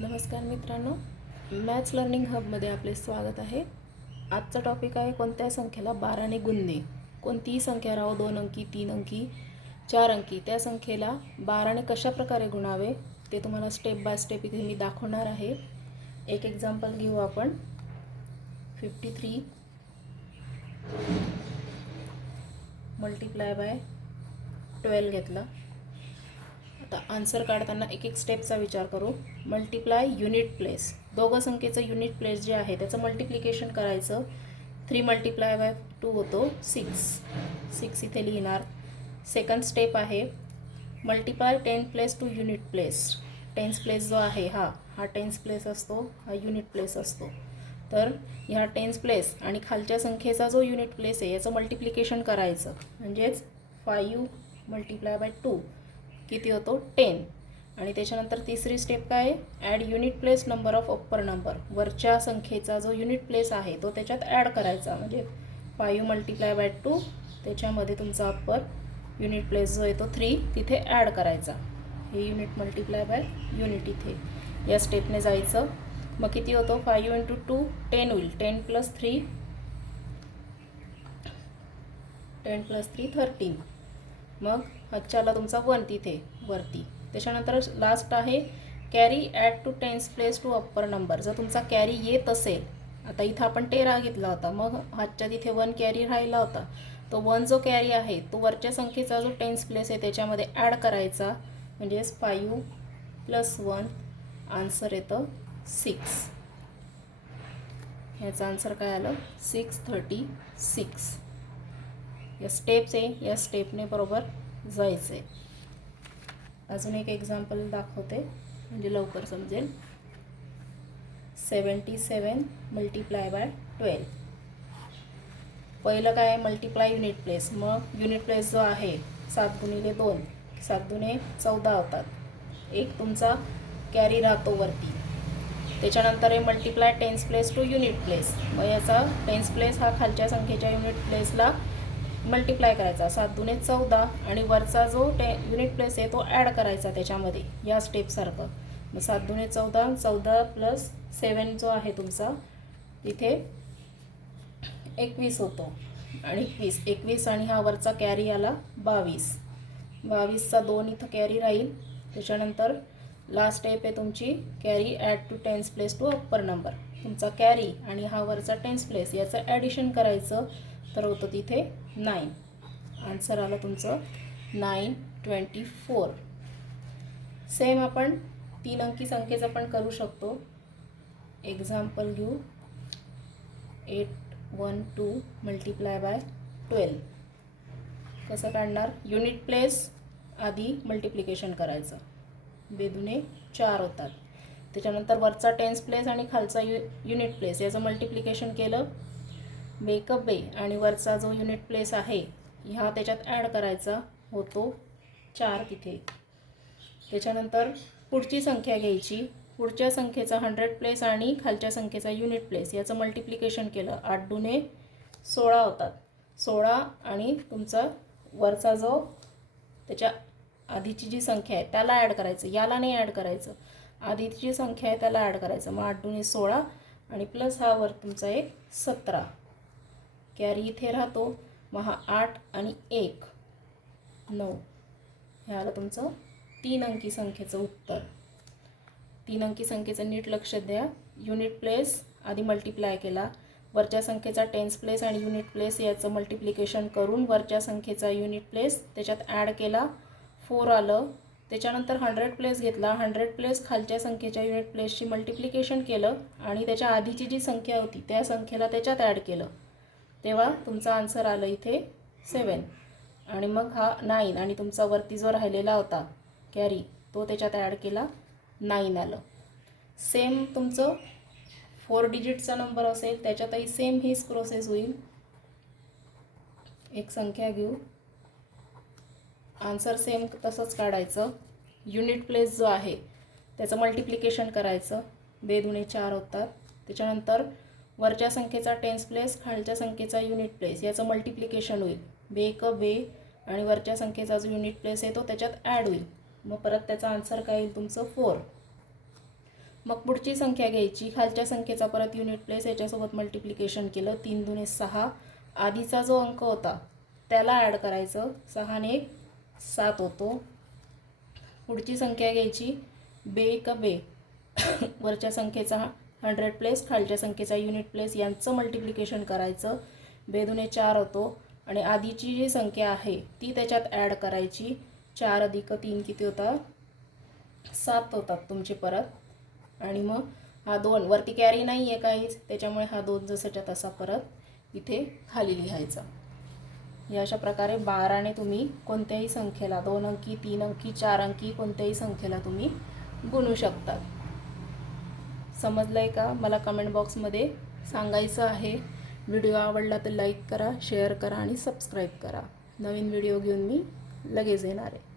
नमस्कार मित्रांनो, maths learning हबमध्ये आपले स्वागत आहे. आजचा टॉपिक आहे कोणत्या संख्येला 12ने गुणणे. कोणतीही संख्या राहो, 2 अंकी, 3 अंकी, 4 अंकी, त्या संख्येला 12ने कशा प्रकारे गुणावे ते तुम्हाला स्टेप बाय स्टेप इथे मी दाखवणार आहे. एक एक्झाम्पल घेऊ आपण. 53 मल्टिप्लाय बाय 12 घेतला. आता आन्सर काढताना एक एक स्टेपचा विचार करू. मल्टिप्लाय युनिट प्लेस, दोघं संख्येचं युनिट प्लेस जे आहे त्याचं मल्टिप्लिकेशन करायचं. 3 मल्टिप्लाय बाय 2 होतो 6 इथे लिहिणार. सेकंड स्टेप आहे multiply 10 place to unit place. Tens place जो आहे हा टेन्स प्लेस असतो, हा युनिट प्लेस असतो. तर ह्या टेन्स प्लेस आणि खालच्या संख्येचा जो युनिट प्लेस आहे याचं मल्टिप्लिकेशन करायचं. म्हणजेच 5 मल्टिप्लाय बाय 2 किती होतो 10. आणि त्याच्यानंतर तिसरी स्टेप काय आहे, add unit place number of upper number. वरच्या संख्येचा जो युनिट प्लेस आहे तो त्याच्यात ॲड करायचा. म्हणजे 5 मल्टिप्लाय बाय 2 त्याच्यामध्ये तुमचा अप्पर युनिट प्लेस जो आहे तो 3 तिथे ॲड करायचा. हे युनिट मल्टिप्लाय बाय युनिट इथे या स्टेपने जायचं. मग किती होतो 5 × 2 10 होईल. 10 + 3 13. मग हातच्याला तुमचा 1 तिथे वरती. त्याच्यानंतर लास्ट आहे carry add to tens place to upper number. जर तुमचा कॅरी येत असेल, आता इथं आपण 13 घेतला होता, मग हातच्या तिथे 1 कॅरी राहिला होता, तो 1 जो कॅरी आहे तो वरच्या संख्येचा जो टेन्स प्लेस आहे त्याच्यामध्ये ॲड करायचा. म्हणजेच 5 + 1 आन्सर येतं 6. ह्याचं आन्सर काय आलं 636. या स्टेप्स आहे, या स्टेपने बरोबर जायचं आहे. अजून एक एक्झाम्पल दाखवते म्हणजे लवकर समजेल. 77 मल्टिप्लाय बाय 12. पहिलं काय आहे मल्टिप्लाय युनिट प्लेस. मग युनिट प्लेस जो आहे 7 × 2 7 × 14 होतात. एक तुमचा कॅरी राहतो वरती. त्याच्यानंतर आहे multiply tens place to unit place. मग याचा टेन्स प्लेस हा खालच्या संख्येच्या युनिट प्लेसला मल्टिप्लाय करायचा. 7 × 14 आणि वरचा जो युनिट प्लेस आहे तो ॲड करायचा त्याच्यामध्ये या स्टेपसारखं. मग 7 × 14 14 + 7 जो आहे तुमचा तिथे 21 होतो. आणि 21 आणि हा वरचा कॅरी आला 22. 22चा 2 इथं कॅरी राहील. त्याच्यानंतर लास्ट स्टेप आहे तुमची carry add to tens place to upper number. तुमचा कॅरी आणि हा वरचा टेन्स प्लेस याचं ॲडिशन करायचं. तर होतं तिथे 9. आन्सर आलं तुमचं 924. सेम आपण 3 अंकी संख्येचं पण करू शकतो. एक्झाम्पल घेऊ. 812 मल्टिप्लाय बाय 12. कसं काढणार, युनिट प्लेस आधी मल्टिप्लिकेशन करायचं. 2 × 4 होतात. त्याच्यानंतर वरचा टेन्स प्लेस आणि खालचा युनिट प्लेस याचं मल्टिप्लिकेशन केलं. 2 आणि वरचा जो युनिट प्लेस आहे ह्या त्याच्यात ॲड करायचा, होतो 4 तिथे. त्याच्यानंतर पुढची संख्या घ्यायची. पुढच्या संख्येचा 100 प्लेस आणि खालच्या संख्येचा युनिट प्लेस याचं मल्टिप्लिकेशन केलं. 8 × 16 होतात. 16 आणि तुमचा वरचा जो त्याच्या आधीची जी संख्या आहे त्याला ॲड करायचं. याला नाही ॲड करायचं, आधीची जी संख्या आहे त्याला ॲड करायचं. मग 8 × 16 आणि प्लस हा वर तुमचा एक 17 कॅरी इथे राहतो. मग हा 8 आणि 1 9. हे आलं तुमचं 3 अंकी संख्येचं उत्तर. 3 अंकी संख्येचं नीट लक्ष द्या. युनिट प्लेस आधी मल्टिप्लाय केला. वरच्या संख्येचा टेन्स प्लेस आणि युनिट प्लेस याचं मल्टिप्लिकेशन करून वरच्या संख्येचा युनिट प्लेस त्याच्यात ॲड केला. 4 आलं. त्याच्यानंतर 100 प्लेस घेतला. 100 प्लेस खालच्या संख्येच्या युनिट प्लेसची मल्टिप्लिकेशन केलं आणि त्याच्या आधीची जी संख्या होती त्या संख्येला त्याच्यात ॲड केलं. तेव्हा तुमचा आन्सर आलं इथे 7. आणि मग हा 9 आणि तुमचा वरती जो राहिलेला होता कॅरी तो त्याच्यात ॲड केला, 9 आलं. सेम तुमचं 4 डिजिटचा नंबर असेल त्याच्यातही सेम हीच प्रोसेस होईल. एक संख्या घेऊ. आन्सर सेम तसंच काढायचं. युनिट प्लेस जो आहे त्याचं मल्टिप्लिकेशन करायचं. 2 × 4 होतात. त्याच्यानंतर वरच्या संख्येचा टेन्स प्लेस खालच्या संख्येचा युनिट प्लेस याचं मल्टिप्लिकेशन होईल. 2 आणि वरच्या संख्येचा जो युनिट प्लेस आहे तो त्याच्यात ॲड होईल. मग परत त्याचा आन्सर काय येईल तुमचं 4. मग पुढची संख्या घ्यायची, खालच्या संख्येचा परत युनिट प्लेस याच्यासोबत मल्टिप्लिकेशन केलं, 3 दुने 6, आधीचा जो अंक होता त्याला ॲड करायचं, 6 ने 1 7 होतो. पुढची संख्या घ्यायची, बे का बे, वरच्या संख्येचा 100 प्लेस खालच्या संख्येचा युनिट प्लेस यांचं मल्टिप्लिकेशन करायचं, 2 दुने 4 होतो आणि आधीची जी संख्या आहे ती त्याच्यात ॲड करायची, 4 अधिक 3 किती होता, 7 होतात तुमचे परत. आणि मग हा 2 वरती कॅरी नाही आहे काहीच, त्याच्यामुळे हा 2 जसाच्या तसा परत इथे खाली लिहायचा. या अशा प्रकारे 12ने तुम्ही कोणत्याही संख्येला 2 अंकी 3 अंकी 4 अंकी कोणत्याही संख्येला तुम्ही गुणू शकतात. समजलं आहे का? मला कमेंट बॉक्समध्ये सांगायचं आहे. व्हिडिओ आवडला तर लाईक करा, शेअर करा आणि सबस्क्राईब करा. नवीन व्हिडिओ घेऊन मी लगेच येणार आहे.